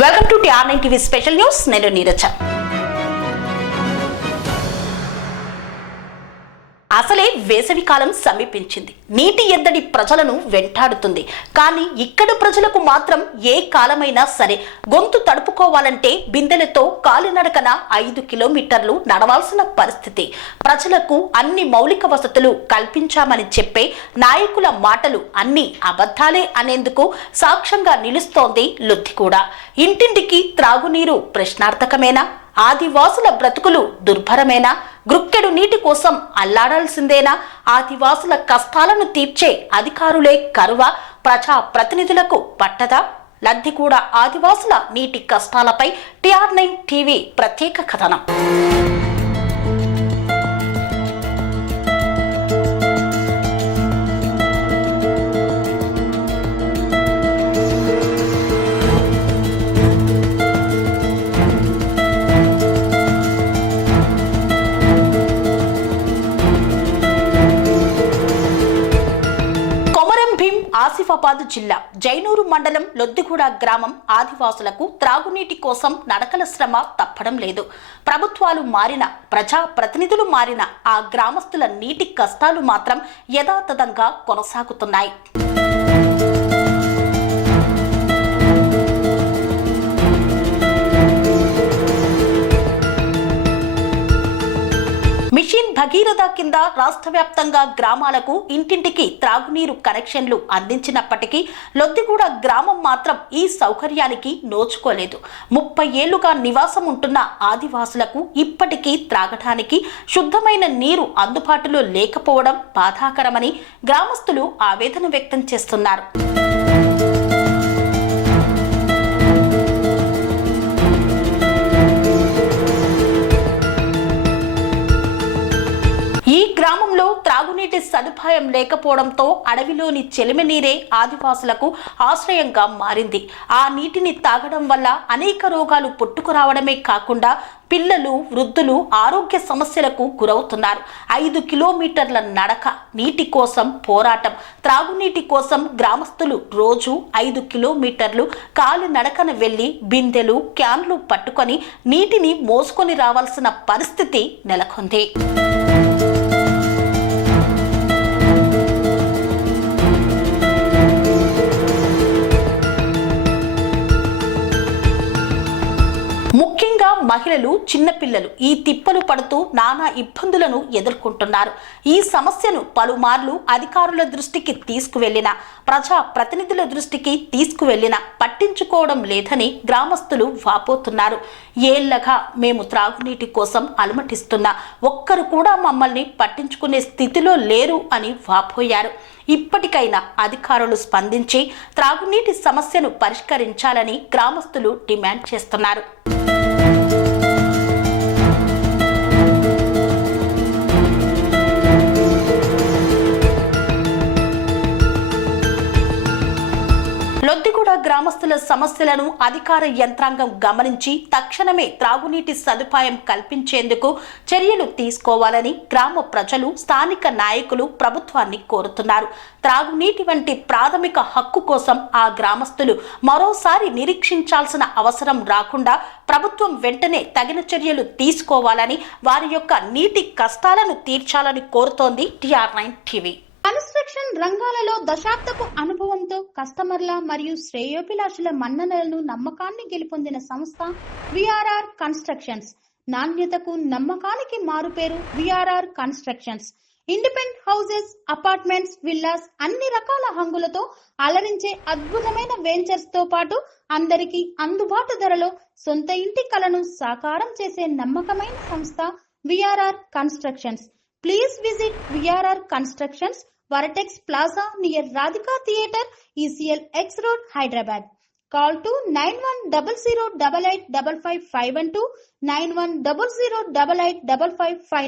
Welcome to TR9 TV special news. నేను నీరజ. అసలే వేసవి కాలం సమీపించింది. నీటి ఎద్దడి ప్రజలను వెంటాడుతుంది. కానీ ఇక్కడ ప్రజలకు మాత్రం ఏ కాలమైనా సరే గొంతు తడుపుకోవాలంటే బిందెలతో కాలినడకన 5 కిలోమీటర్లు నడవాల్సిన పరిస్థితి. ప్రజలకు అన్ని మౌలిక వసతులు కల్పించామని చెప్పే నాయకుల మాటలు అన్ని అబద్ధాలే అనేందుకు సాక్ష్యంగా నిలుస్తోంది లొద్దిగూడ. ఇంటింటికి త్రాగునీరు ప్రశ్నార్థకమేనా? ఆదివాసుల బ్రతుకులు దుర్భరమేనా? గ్రుక్కెడు నీటి కోసం అల్లాడాల్సిందేనా? ఆదివాసుల కష్టాలను తీర్చే అధికారులే కరువా? ప్రజా ప్రతినిధులకు పట్టదా? లొద్దిగూడ ఆదివాసుల నీటి కష్టాలపై TR9 టీవీ ప్రత్యేక కథనం. ఆసిఫాబాద్ జిల్లా జైనూరు మండలం లొద్దిగూడ గ్రామం ఆదివాసులకు త్రాగునీటి కోసం నడకల శ్రమ తప్పడం లేదు. ప్రభుత్వాలు మారిన, ప్రజా ప్రతినిధులు మారిన ఆ గ్రామస్తుల నీటి కష్టాలు మాత్రం యథాతథంగా కొనసాగుతున్నాయి. మిషన్ భగీరథ కింద రాష్ట్ర వ్యాప్తంగా గ్రామాలకు ఇంటింటికి త్రాగునీరు కనెక్షన్లు అందించినప్పటికీ లొద్దిగూడ గ్రామం మాత్రం ఈ సౌకర్యానికి నోచుకోలేదు. 30 ఏళ్లుగా నివాసం ఉంటున్న ఆదివాసులకు ఇప్పటికీ త్రాగటానికి శుద్ధమైన నీరు అందుబాటులో లేకపోవడం బాధాకరమని గ్రామస్తులు ఆవేదన వ్యక్తం చేస్తున్నారు. ఈ గ్రామంలో త్రాగునీటి సదుపాయం లేకపోవడంతో అడవిలోని చెలిమి నీరే ఆదివాసులకు ఆశ్రయంగా మారింది. ఆ నీటిని తాగడం వల్ల అనేక రోగాలు పుట్టుకురావడమే కాకుండా పిల్లలు, వృద్ధులు ఆరోగ్య సమస్యలకు గురవుతున్నారు. 5 కిలోమీటర్ల నడక, నీటి కోసం పోరాటం. త్రాగునీటి కోసం గ్రామస్తులు రోజు 5 కిలోమీటర్లు కాలినడకన వెళ్లి బిందెలు, క్యాన్లు పట్టుకొని నీటిని మోసుకొని రావాల్సిన పరిస్థితి నెలకొంది. ముఖ్యంగా మహిళలు, చిన్నపిల్లలు ఈ తిప్పలు పడుతూ నానా ఇబ్బందులను ఎదుర్కొంటున్నారు. ఈ సమస్యను పలుమార్లు అధికారుల దృష్టికి తీసుకువెళ్లినా, ప్రజా ప్రతినిధుల దృష్టికి తీసుకువెళ్లినా పట్టించుకోవడం లేదని గ్రామస్తులు వాపోతున్నారు. ఏళ్లగా మేము త్రాగునీటి కోసం అలమటిస్తున్నా ఒక్కరు కూడా మమ్మల్ని పట్టించుకునే స్థితిలో లేరు అని వాపోయారు. ఇప్పటికైనా అధికారులు స్పందించి త్రాగునీటి సమస్యను పరిష్కరించాలని గ్రామస్తులు డిమాండ్ చేస్తున్నారు. లొద్దిగూడ గ్రామస్తుల సమస్యలను అధికార యంత్రాంగం గమనించి తక్షణమే త్రాగునీటి సదుపాయం కల్పించేందుకు చర్యలు తీసుకోవాలని గ్రామ ప్రజలు, స్థానిక నాయకులు ప్రభుత్వాన్ని కోరుతున్నారు. త్రాగునీటి వంటి ప్రాథమిక హక్కు కోసం ఆ గ్రామస్తులు మరోసారి నిరీక్షించాల్సిన అవసరం రాకుండా ప్రభుత్వం వెంటనే తగిన చర్యలు తీసుకోవాలని, వారి యొక్క నీటి కష్టాలను తీర్చాలని కోరుతోంది TR9 టీవీ. కన్స్ట్రక్షన్ రంగాలలో దశాబ్దపు అనుభవంతో కస్టమర్ల మరియు శ్రేయోభిలాషుల మన్ననలను, నమ్మకాన్ని గెలుపొందిన సంస్థ VRR కన్స్ట్రక్షన్స్. నాణ్యతకు, నమ్మకానికి మారుపేరు VRR constructions. Independent houses, apartments, villas అన్ని రకాల హంగులతో అలరించే అద్భుతమైన వెంచర్స్ తో పాటు అందరికీ అందుబాటు ధరలో సొంత ఇంటి కలను సాకారం చేసే నమ్మకమైన సంస్థ VRR constructions. Please visit VRR Constructions, Varatex Plaza near Radhika Theatre, ECL X Road, Hyderabad. Call to 9100885551 91008855.